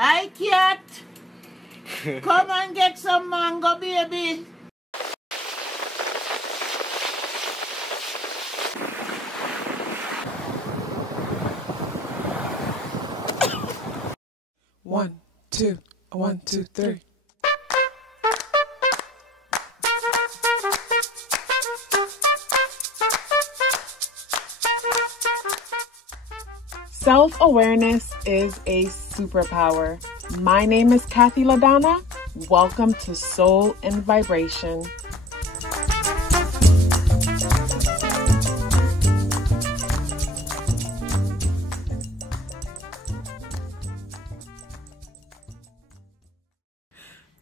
Hi, cat. Come and get some mango, baby. One, two, 1, 2, 3. Self-awareness is a superpower. My name is KathyLaDonna. Welcome to Soul and Vibration.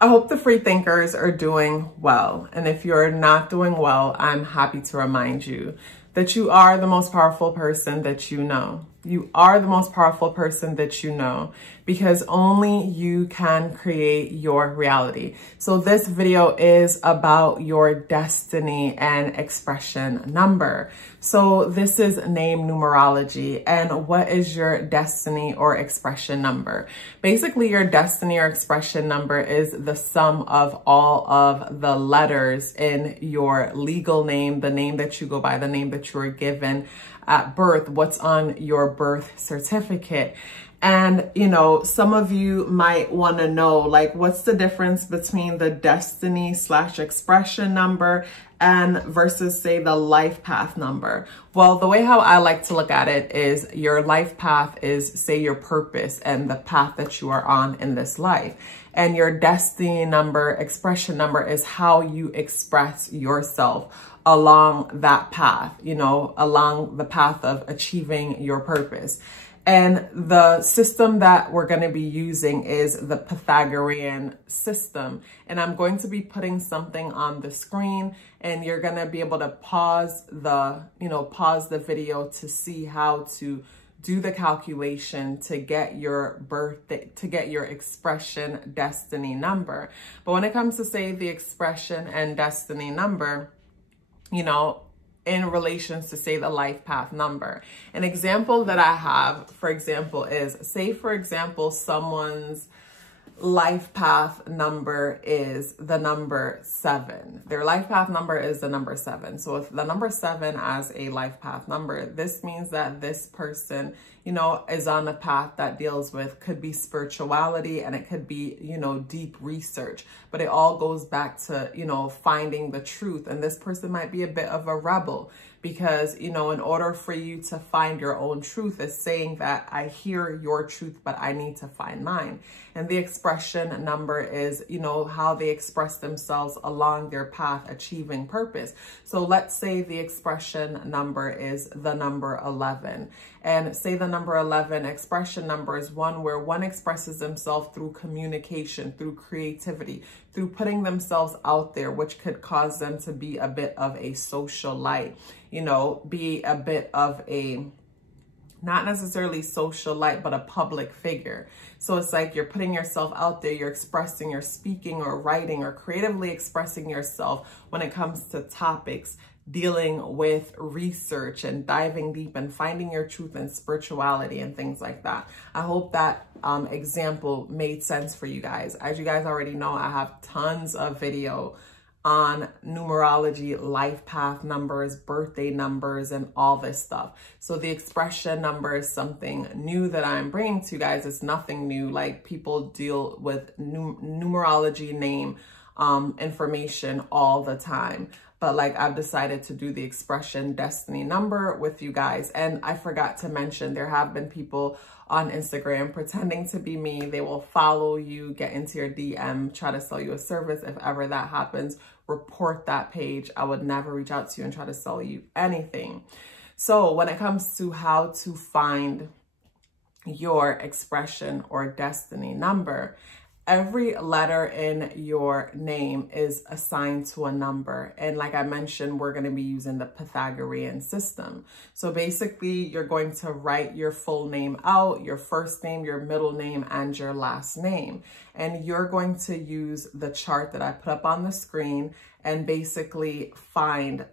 I hope the free thinkers are doing well. And if you're not doing well, I'm happy to remind you that you are the most powerful person that you know. You are the most powerful person that you know, because only you can create your reality. So this video is about your destiny and expression number. So this is name numerology. And what is your destiny or expression number? Basically, your destiny or expression number is the sum of all of the letters in your legal name, the name that you go by, the name that you were given at birth, what's on your birth certificate. And, you know, some of you might want to know, like, what's the difference between the destiny / expression number and versus, say, the life path number? Well, the way how I like to look at it is your life path is, say, your purpose and the path that you are on in this life. And your destiny number, expression number, is how you express yourself along that path, you know, along the path of achieving your purpose. And the system that we're going to be using is the Pythagorean system. And I'm going to be putting something on the screen, and you're going to be able to pause the video to see how to do the calculation to get your expression destiny number. But when it comes to, say, the expression and destiny number, you know, in relations to, say, the life path number. An example that I have, for example, is, say, for example, someone's life path number is the number 7. Their life path number is the number 7. So if the number 7 as a life path number, this means that this person, you know, is on a path that deals with, could be spirituality, and it could be, you know, deep research, but it all goes back to, you know, finding the truth. And this person might be a bit of a rebel, because, you know, in order for you to find your own truth is saying that I hear your truth, but I need to find mine. And the expression number is, you know, how they express themselves along their path achieving purpose. So let's say the expression number is the number 11. And say the number 11 expression number is one where one expresses themselves through communication, through creativity, through putting themselves out there, which could cause them to be a bit of a socialite, you know, be a bit of a, not necessarily socialite, but a public figure. So it's like you're putting yourself out there, you're expressing, you're speaking or writing or creatively expressing yourself when it comes to topics dealing with research and diving deep and finding your truth and spirituality and things like that. I hope that example made sense for you guys. As you guys already know, I have tons of video on numerology, life path numbers, birthday numbers, and all this stuff. So the expression number is something new that I'm bringing to you guys. It's nothing new. Like, people deal with numerology name information all the time. But like, I've decided to do the expression destiny number with you guys. And I forgot to mention, there have been people on Instagram pretending to be me. They will follow you, get into your DM, try to sell you a service. If ever that happens, report that page. I would never reach out to you and try to sell you anything. So when it comes to how to find your expression or destiny number, every letter in your name is assigned to a number. And like I mentioned, we're going to be using the Pythagorean system. So basically, you're going to write your full name out, your first name, your middle name, and your last name. And you're going to use the chart that I put up on the screen and basically find,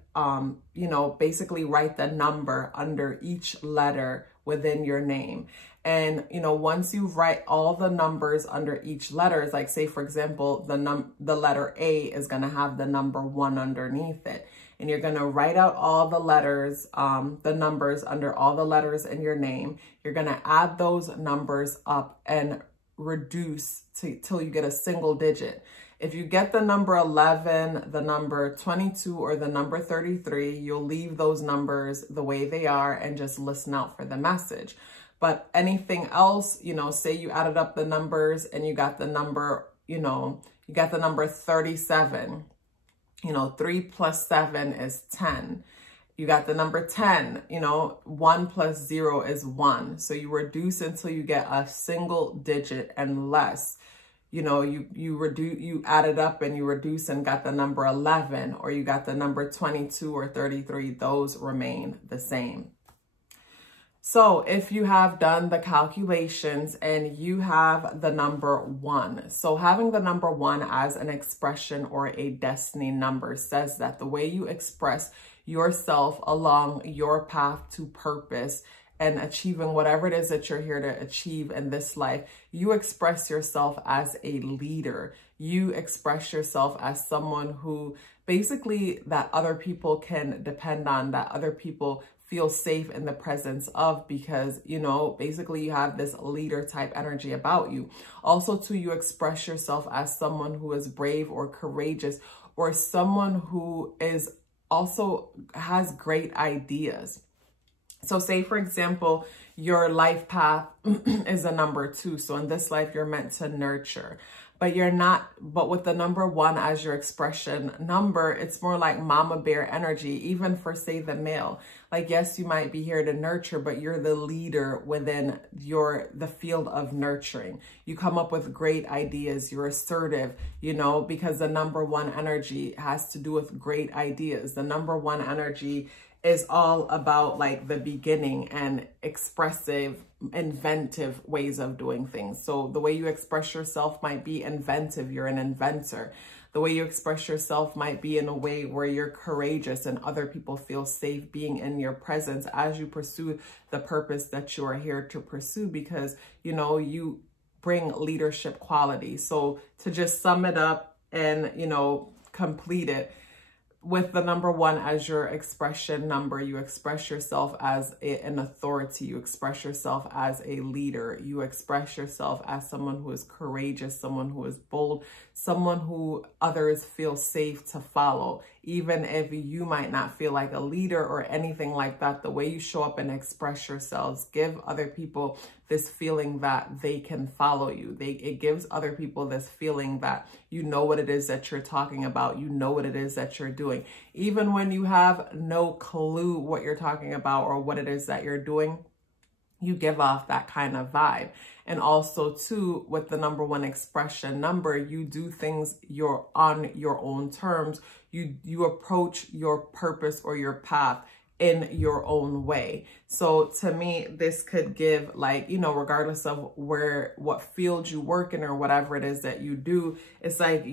basically write the number under each letter within your name. And, you know, once you write all the numbers under each letter, like say, for example, the letter A is going to have the number 1 underneath it. And you're going to write out all the letters, the numbers under all the letters in your name. You're going to add those numbers up and reduce till you get a single digit. If you get the number 11, the number 22, or the number 33, you'll leave those numbers the way they are and just listen out for the message. But anything else, you know, say you added up the numbers and you got the number, you know, you got the number 37. You know, 3 plus 7 is 10. You got the number 10, you know, 1 plus 0 is 1. So you reduce until you get a single digit and less. You know, you add it up and you reduce and got the number 11, or you got the number 22 or 33, those remain the same. So if you have done the calculations and you have the number 1, so having the number 1 as an expression or a destiny number says that the way you express yourself along your path to purpose and achieving whatever it is that you're here to achieve in this life, you express yourself as a leader. You express yourself as someone who basically that other people can depend on, that other people feel safe in the presence of, because, you know, basically you have this leader type energy about you. Also, too, you express yourself as someone who is brave or courageous, or someone who is also has great ideas. So say, for example, your life path is a number 2. So in this life, you're meant to nurture, but you're not, but with the number 1 as your expression number, it's more like mama bear energy, even for, say, the male. Like, yes, you might be here to nurture, but you're the leader within the field of nurturing. You come up with great ideas. You're assertive, you know, because the number 1 energy has to do with great ideas. The number 1 energy is all about like the beginning and expressive, inventive ways of doing things. So the way you express yourself might be inventive. You're an inventor. The way you express yourself might be in a way where you're courageous and other people feel safe being in your presence as you pursue the purpose that you are here to pursue, because, you know, you bring leadership qualities. So to just sum it up and, you know, complete it, with the number 1 as your expression number, you express yourself as an authority. You express yourself as a leader. You express yourself as someone who is courageous, someone who is bold, someone who others feel safe to follow. Even if you might not feel like a leader or anything like that, the way you show up and express yourselves, give other people this feeling that they can follow you. It gives other people this feeling that you know what it is that you're talking about. You know what it is that you're doing. Even when you have no clue what you're talking about or what it is that you're doing, you give off that kind of vibe. And also, too, with the number 1 expression number, you do things on your own terms. You approach your purpose or your path in your own way. So to me, this could give, like, you know, regardless of what field you work in or whatever it is that you do, it's like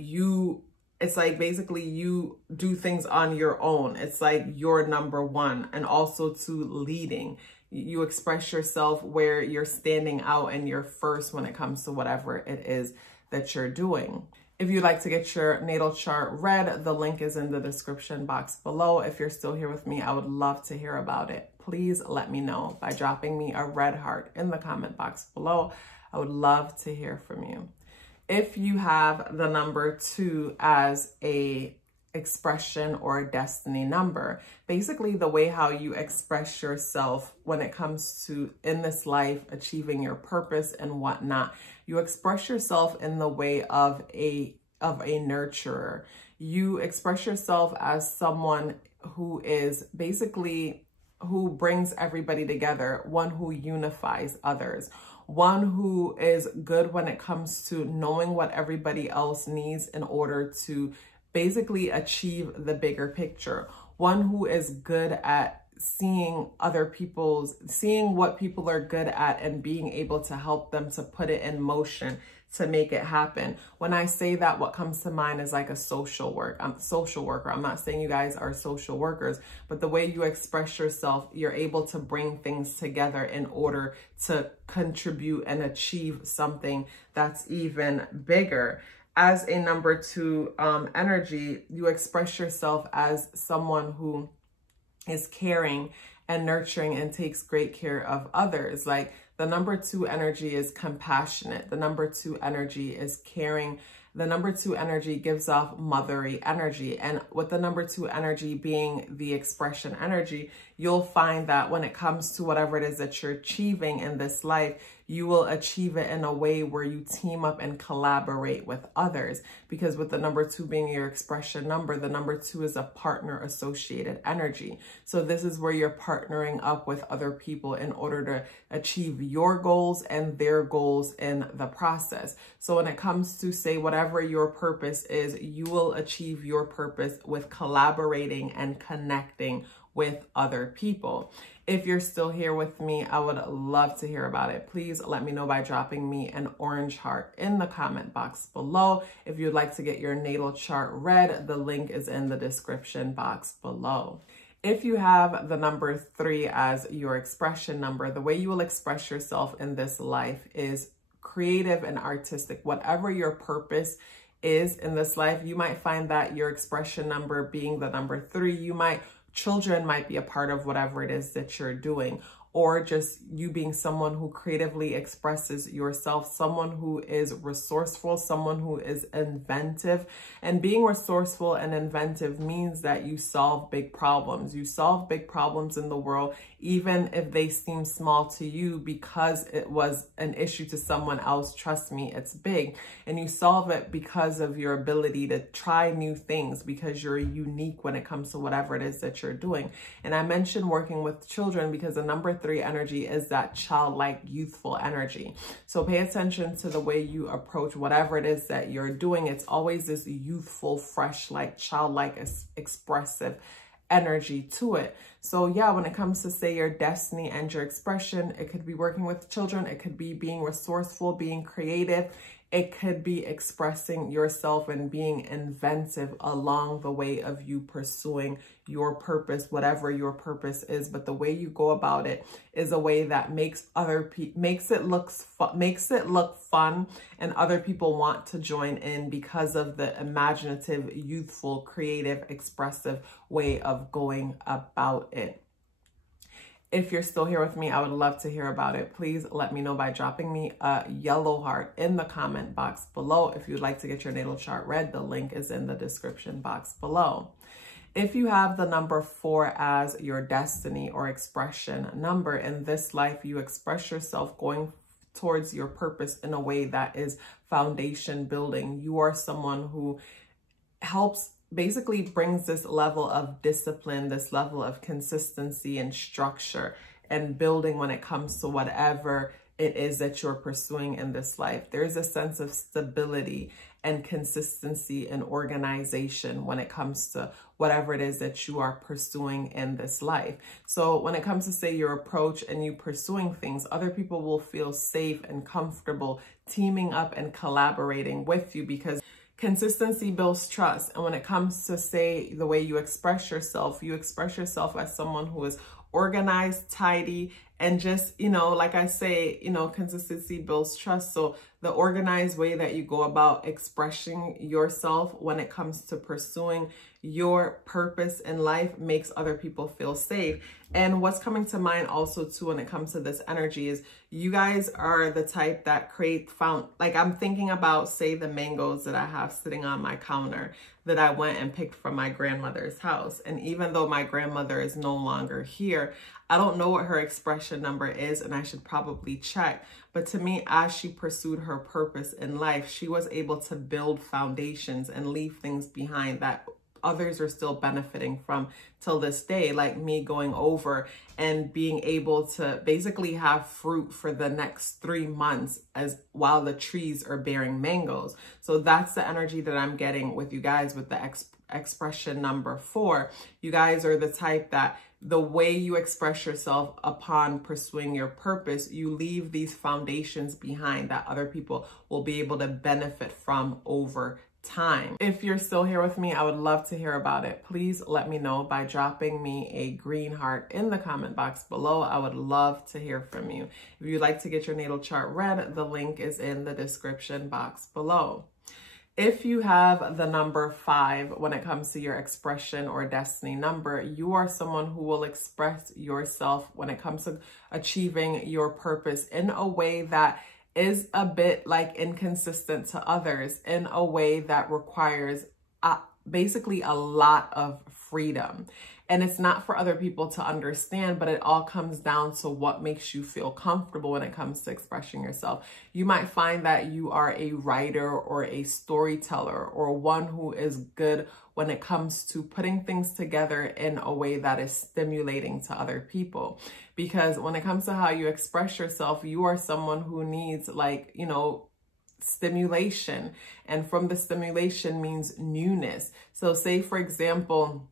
basically you do things on your own. It's like you're number 1. And also to leading. You express yourself where you're standing out and you're first when it comes to whatever it is that you're doing. If you'd like to get your natal chart read, the link is in the description box below. If you're still here with me, I would love to hear about it. Please let me know by dropping me a red heart in the comment box below. I would love to hear from you. If you have the number 2 as a expression or a destiny number, basically the way how you express yourself when it comes to in this life achieving your purpose and whatnot, you express yourself in the way of a nurturer. You express yourself as someone who is basically who brings everybody together, one who unifies others, one who is good when it comes to knowing what everybody else needs in order to basically achieve the bigger picture, one who is good at seeing what people are good at and being able to help them to put it in motion to make it happen. When I say that, what comes to mind is like a social worker. I'm not saying you guys are social workers, but the way you express yourself, you're able to bring things together in order to contribute and achieve something that's even bigger. As a number 2 energy, you express yourself as someone who is caring and nurturing and takes great care of others. Like, the number 2 energy is compassionate. The number 2 energy is caring. The number 2 energy gives off motherly energy. And with the number 2 energy being the expression energy, you'll find that when it comes to whatever it is that you're achieving in this life, you will achieve it in a way where you team up and collaborate with others. Because with the number 2 being your expression number, the number 2 is a partner associated energy. So this is where you're partnering up with other people in order to achieve your goals and their goals in the process. So when it comes to, say, whatever your purpose is, you will achieve your purpose with collaborating and connecting with other people. If you're still here with me, I would love to hear about it. Please let me know by dropping me an orange heart in the comment box below. If you'd like to get your natal chart read, the link is in the description box below. If you have the number 3 as your expression number, the way you will express yourself in this life is creative and artistic. Whatever your purpose is in this life, you might find that your expression number being the number 3, children might be a part of whatever it is that you're doing, or just you being someone who creatively expresses yourself, someone who is resourceful, someone who is inventive. And being resourceful and inventive means that you solve big problems. You solve big problems in the world, even if they seem small to you, because it was an issue to someone else. Trust me, it's big. And you solve it because of your ability to try new things, because you're unique when it comes to whatever it is that you're doing. And I mentioned working with children because the number 3 energy is that childlike, youthful energy. So pay attention to the way you approach whatever it is that you're doing. It's always this youthful, fresh, like childlike, expressive energy to it. So yeah, when it comes to, say, your destiny and your expression, it could be working with children. It could be being resourceful, being creative. It could be expressing yourself and being inventive along the way of you pursuing your purpose, whatever your purpose is. But the way you go about it is a way that makes it look fun, and other people want to join in because of the imaginative, youthful, creative, expressive way of going about it. If you're still here with me, I would love to hear about it. Please let me know by dropping me a yellow heart in the comment box below. If you'd like to get your natal chart read, the link is in the description box below. If you have the number 4 as your destiny or expression number, in this life, you express yourself going towards your purpose in a way that is foundation building. You are someone who basically brings this level of discipline, this level of consistency and structure and building when it comes to whatever it is that you're pursuing in this life. There's a sense of stability and consistency and organization when it comes to whatever it is that you are pursuing in this life. So when it comes to, say, your approach and you pursuing things, other people will feel safe and comfortable teaming up and collaborating with you, because consistency builds trust. And when it comes to, say, the way you express yourself as someone who is organized, tidy, and just, like I say, consistency builds trust. So the organized way that you go about expressing yourself when it comes to pursuing your purpose in life makes other people feel safe. And what's coming to mind also too when it comes to this energy is you guys are the type that like I'm thinking about, say, the mangoes that I have sitting on my counter that I went and picked from my grandmother's house. And even though my grandmother is no longer here, I don't know what her expression number is, and I should probably check. But to me, as she pursued her purpose in life, she was able to build foundations and leave things behind that others are still benefiting from till this day, like me going over and being able to basically have fruit for the next 3 months while the trees are bearing mangoes. So that's the energy that I'm getting with you guys with the expression number 4. You guys are the type that the way you express yourself upon pursuing your purpose, you leave these foundations behind that other people will be able to benefit from over time. If you're still here with me, I would love to hear about it. Please let me know by dropping me a green heart in the comment box below. I would love to hear from you. If you'd like to get your natal chart read, the link is in the description box below. If you have the number 5 when it comes to your expression or destiny number, you are someone who will express yourself when it comes to achieving your purpose in a way that is a bit like inconsistent to others, in a way that requires basically a lot of freedom. And it's not for other people to understand, but it all comes down to what makes you feel comfortable when it comes to expressing yourself. You might find that you are a writer or a storyteller, or one who is good when it comes to putting things together in a way that is stimulating to other people. Because when it comes to how you express yourself, you are someone who needs, like, you know, stimulation. And from the stimulation means newness. So say, for example,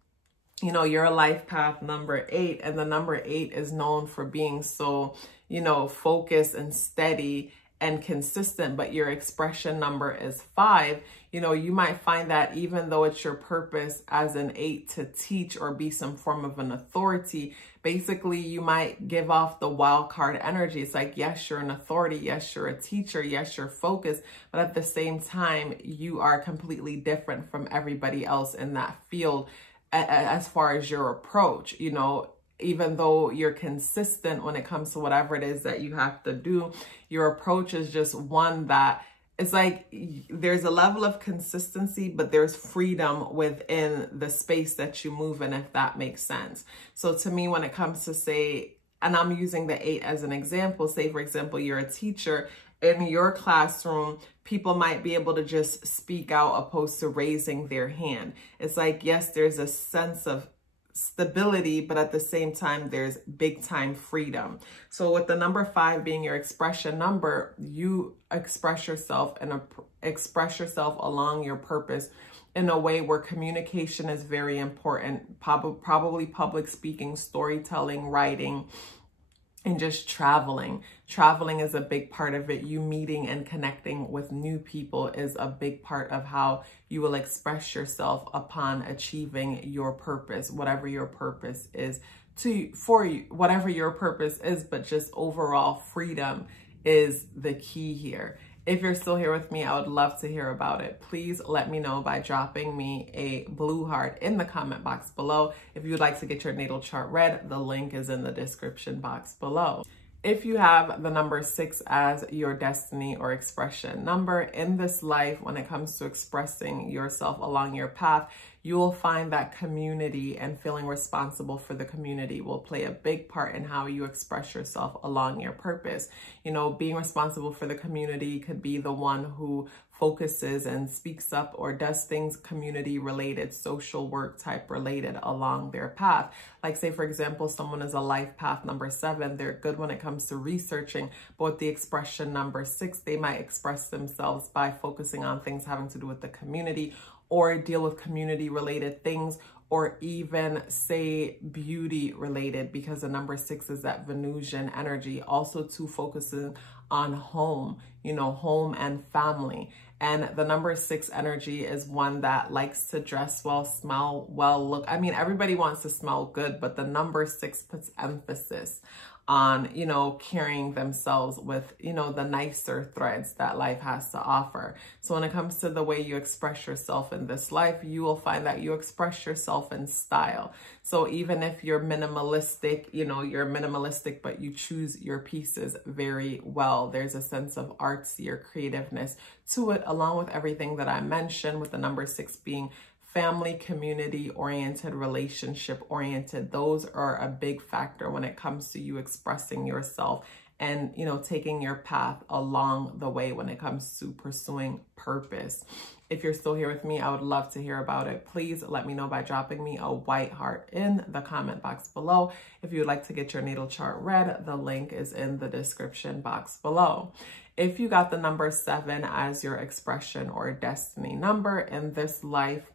you know, you're a life path number 8, and the number 8 is known for being so, you know, focused and steady and consistent, but your expression number is 5. You know, you might find that even though it's your purpose as an 8 to teach or be some form of an authority, basically you might give off the wild card energy. It's like, yes, you're an authority. Yes, you're a teacher. Yes, you're focused. But at the same time, you are completely different from everybody else in that field as far as your approach. You know, even though you're consistent when it comes to whatever it is that you have to do, your approach is just one that it's like there's a level of consistency, but there's freedom within the space that you move in, if that makes sense. So to me, when it comes to, say, and I'm using the 8 as an example, say, for example, you're a teacher. In your classroom, people might be able to just speak out opposed to raising their hand. It's like, yes, there's a sense of stability, but at the same time, there's big time freedom. So with the number 5 being your expression number, you express yourself and express yourself along your purpose in a way where communication is very important. Probably public speaking, storytelling, writing, and just traveling. Traveling is a big part of it. You meeting and connecting with new people is a big part of how you will express yourself upon achieving your purpose, whatever your purpose is for you, whatever your purpose is, but just overall freedom is the key here. If you're still here with me, I would love to hear about it. Please let me know by dropping me a blue heart in the comment box below. If you'd like to get your natal chart read, the link is in the description box below. If you have the number 6 as your destiny or expression number in this life, when it comes to expressing yourself along your path, you will find that community and feeling responsible for the community will play a big part in how you express yourself along your purpose. You know, being responsible for the community could be the one who focuses and speaks up or does things community related, social work type related along their path. Like, say, for example, someone is a life path number 7. They're good when it comes to researching, but with the expression number 6, they might express themselves by focusing on things having to do with the community, or deal with community related things, or even say beauty related, because the number 6 is that Venusian energy, also to focusing on home, you know, home and family. And the number 6 energy is one that likes to dress well, smell well, look. I mean, everybody wants to smell good, but the number 6 puts emphasis on, you know, carrying themselves with, you know, the nicer threads that life has to offer. So when it comes to the way you express yourself in this life, you will find that you express yourself in style. So even if you're minimalistic, you know, you're minimalistic, but you choose your pieces very well. There's a sense of artsy or creativeness to it, along with everything that I mentioned, with the number 6 being family, community oriented, relationship oriented. Those are a big factor when it comes to you expressing yourself and, you know, taking your path along the way when it comes to pursuing purpose. If you're still here with me, I would love to hear about it. Please let me know by dropping me a white heart in the comment box below. If you would like to get your natal chart read, the link is in the description box below. If you got the number 7 as your expression or destiny number in this life,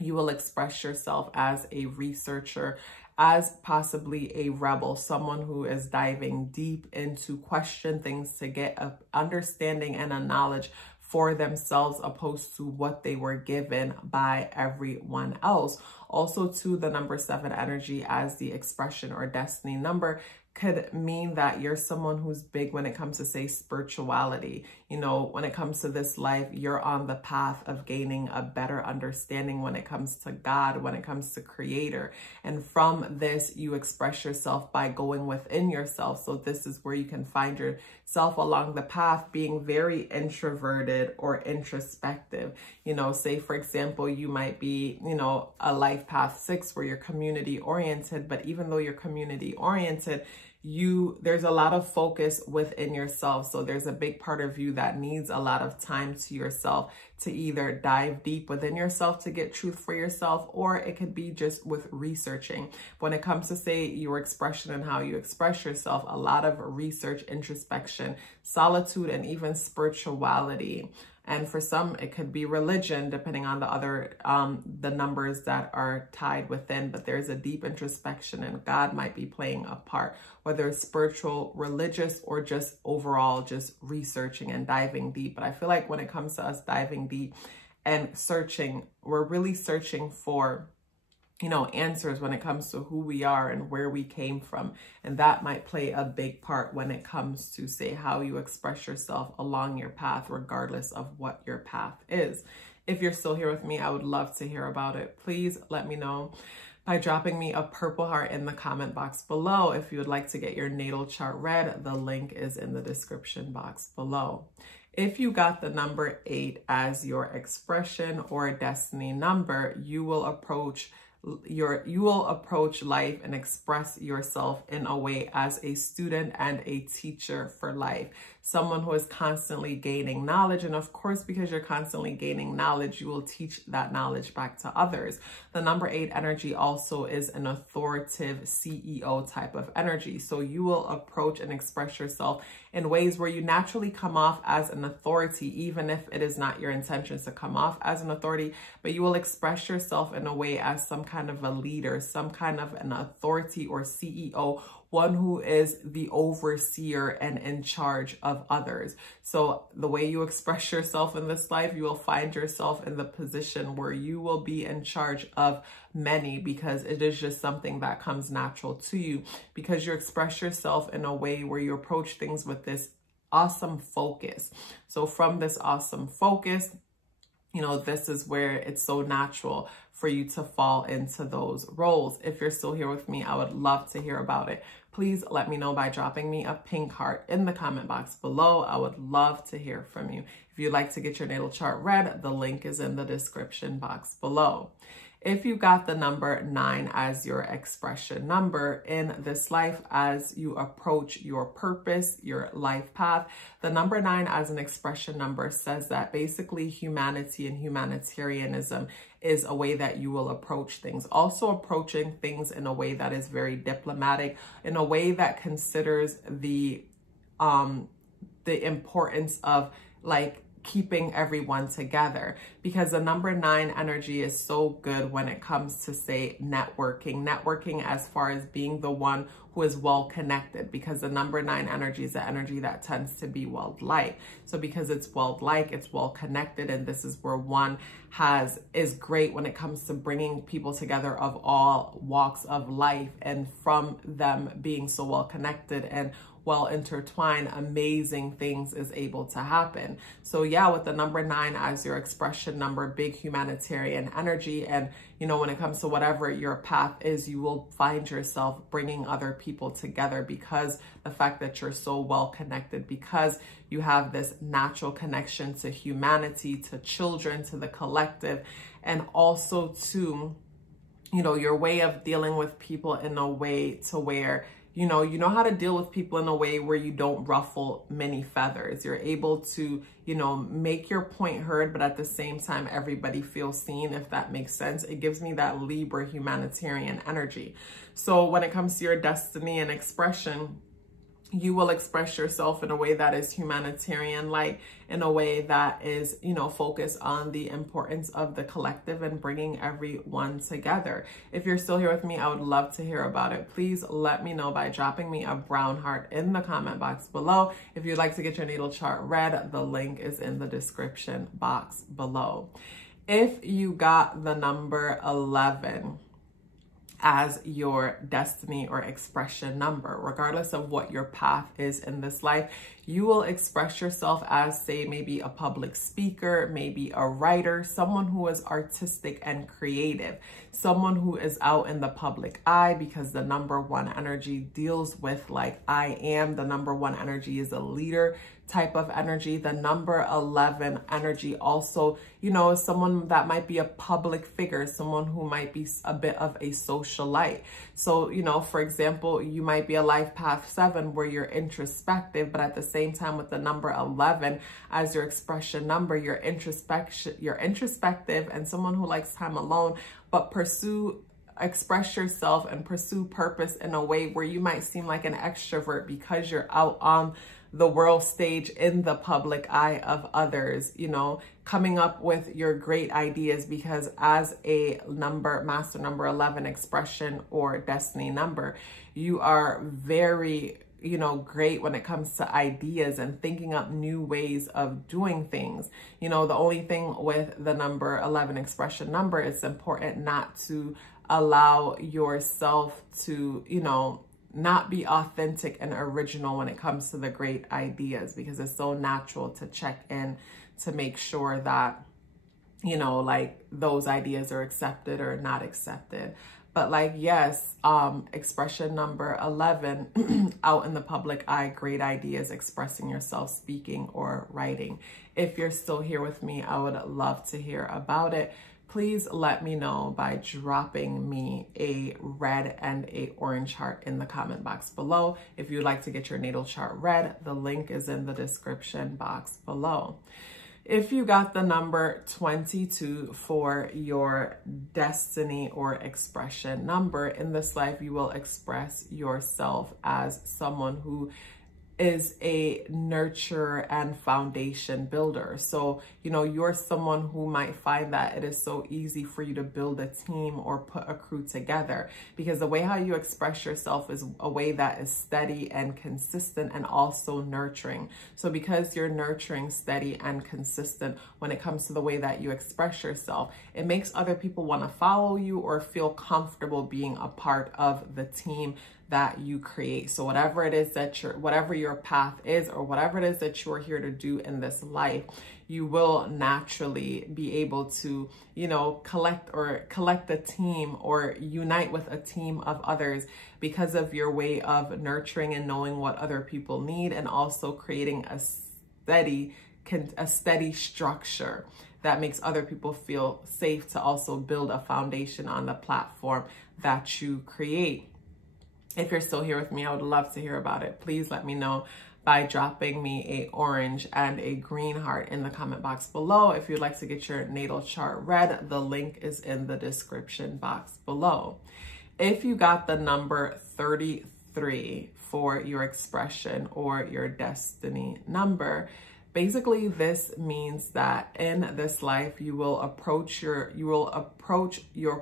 you will express yourself as a researcher, as possibly a rebel, someone who is diving deep into question things to get an understanding and a knowledge for themselves opposed to what they were given by everyone else. Also, to the number 7 energy as the expression or destiny number could mean that you're someone who's big when it comes to, say, spirituality. You know, when it comes to this life, you're on the path of gaining a better understanding when it comes to God, when it comes to Creator. And from this, you express yourself by going within yourself. So this is where you can find yourself along the path being very introverted or introspective. You know, say, for example, you might be, you know, a life path 6 where you're community oriented, but even though you're community oriented, there's a lot of focus within yourself. So there's a big part of you that needs a lot of time to yourself to either dive deep within yourself to get truth for yourself, or it could be just with researching. When it comes to, say, your expression and how you express yourself, a lot of research, introspection, solitude, and even spirituality. And for some, it could be religion, depending on the other, the numbers that are tied within. But there's a deep introspection, and God might be playing a part, whether it's spiritual, religious, or just overall, just researching and diving deep. But I feel like when it comes to us diving deep and searching, we're really searching for, you know, answers when it comes to who we are and where we came from. And that might play a big part when it comes to, say, how you express yourself along your path, regardless of what your path is. If you're still here with me, I would love to hear about it. Please let me know by dropping me a purple heart in the comment box below. If you would like to get your natal chart read, the link is in the description box below. If you got the number 8 as your expression or destiny number, you will approach life and express yourself in a way as a student and a teacher for life. Someone who is constantly gaining knowledge. And of course, because you're constantly gaining knowledge, you will teach that knowledge back to others. The number 8 energy also is an authoritative CEO type of energy. So you will approach and express yourself in ways where you naturally come off as an authority, even if it is not your intentions to come off as an authority, but you will express yourself in a way as some kind of a leader, some kind of an authority or CEO, one who is the overseer and in charge of others. So the way you express yourself in this life, you will find yourself in the position where you will be in charge of many, because it is just something that comes natural to you, because you express yourself in a way where you approach things with this awesome focus. So from this awesome focus, you know, this is where it's so natural for you to fall into those roles. If you're still here with me, I would love to hear about it. Please let me know by dropping me a pink heart in the comment box below. I would love to hear from you. If you'd like to get your natal chart read, the link is in the description box below. If you got the number 9 as your expression number in this life, as you approach your purpose, your life path, the number 9 as an expression number says that basically humanity and humanitarianism is a way that you will approach things. Also approaching things in a way that is very diplomatic, in a way that considers the importance of, like, keeping everyone together, because the number 9 energy is so good when it comes to, say, networking as far as being the one who is well connected, because the number 9 energy is the energy that tends to be world-like. So because it's world-like, it's well connected, and this is where one is great when it comes to bringing people together of all walks of life, and from them being so well connected and well intertwined, amazing things is able to happen. So yeah, with the number 9 as your expression number, big humanitarian energy, and you know, when it comes to whatever your path is, you will find yourself bringing other people together, because the fact that you're so well connected, because you have this natural connection to humanity, to children, to the collective, and also to, you know, your way of dealing with people in a way to where you know how to deal with people in a way where you don't ruffle many feathers. You're able to, you know, make your point heard, but at the same time, everybody feels seen, if that makes sense. It gives me that Libra humanitarian energy. So when it comes to your destiny and expression, you will express yourself in a way that is humanitarian, like in a way that is, you know, focused on the importance of the collective and bringing everyone together. If you're still here with me, I would love to hear about it. Please let me know by dropping me a brown heart in the comment box below. If you'd like to get your natal chart read, the link is in the description box below. If you got the number 11 as your destiny or expression number, regardless of what your path is in this life, you will express yourself as, say, maybe a public speaker, maybe a writer, someone who is artistic and creative, someone who is out in the public eye, because the number 1 energy deals with, like, I am. The number 1 energy is a leader type of energy. The number 11 energy also, you know, is someone that might be a public figure, someone who might be a bit of a socialite. So, you know, for example, you might be a life path 7 where you're introspective, but at the same time with the number 11 as your expression number, you're introspective and someone who likes time alone, but express yourself and pursue purpose in a way where you might seem like an extrovert because you're out on the world stage in the public eye of others, you know, coming up with your great ideas, because as a master number 11 expression or destiny number, you are very, you know, great when it comes to ideas and thinking up new ways of doing things. You know, the only thing with the number 11 expression number, it's important not to allow yourself to, you know, not be authentic and original when it comes to the great ideas, because it's so natural to check in to make sure that, you know, like those ideas are accepted or not accepted. But like, yes, expression number 11, out in the public eye, great ideas, expressing yourself, speaking or writing. If you're still here with me, I would love to hear about it. Please let me know by dropping me a red and a orange heart in the comment box below. If you'd like to get your natal chart read, the link is in the description box below. If you got the number 22 for your destiny or expression number, in this life, you will express yourself as someone who is a nurturer and foundation builder. So, you know, you're someone who might find that it is so easy for you to build a team or put a crew together, because the way how you express yourself is a way that is steady and consistent and also nurturing. So because you're nurturing, steady and consistent when it comes to the way that you express yourself, it makes other people want to follow you or feel comfortable being a part of the team that you create. So whatever it is that whatever your path is, or whatever it is that you are here to do in this life, you will naturally be able to, you know, collect a team or unite with a team of others because of your way of nurturing and knowing what other people need, and also creating a steady structure that makes other people feel safe to also build a foundation on the platform that you create. If you're still here with me, I would love to hear about it. Please let me know by dropping me a orange and a green heart in the comment box below. If you'd like to get your natal chart read, the link is in the description box below. If you got the number 33 for your expression or your destiny number, basically this means that in this life you will approach your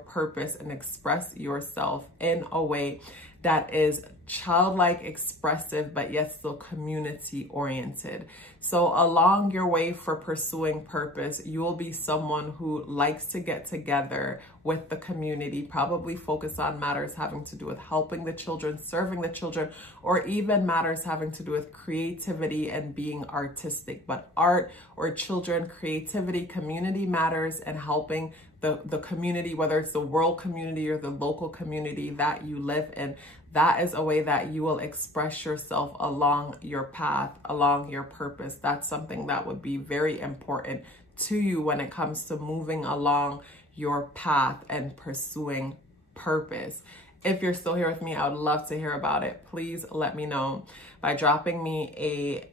purpose and express yourself in a way that is childlike, expressive, but yet still community oriented. So along your way for pursuing purpose, you will be someone who likes to get together with the community, probably focus on matters having to do with helping the children, serving the children, or even matters having to do with creativity and being artistic. But art or children, creativity, community matters, and helping the community, whether it's the world community or the local community that you live in, that is a way that you will express yourself along your path, along your purpose. That's something that would be very important to you when it comes to moving along your path and pursuing purpose. If you're still here with me, I would love to hear about it. Please let me know by dropping me a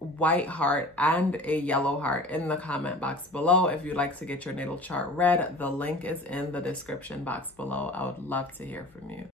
white heart and a yellow heart in the comment box below. If you'd like to get your natal chart read, the link is in the description box below. I would love to hear from you.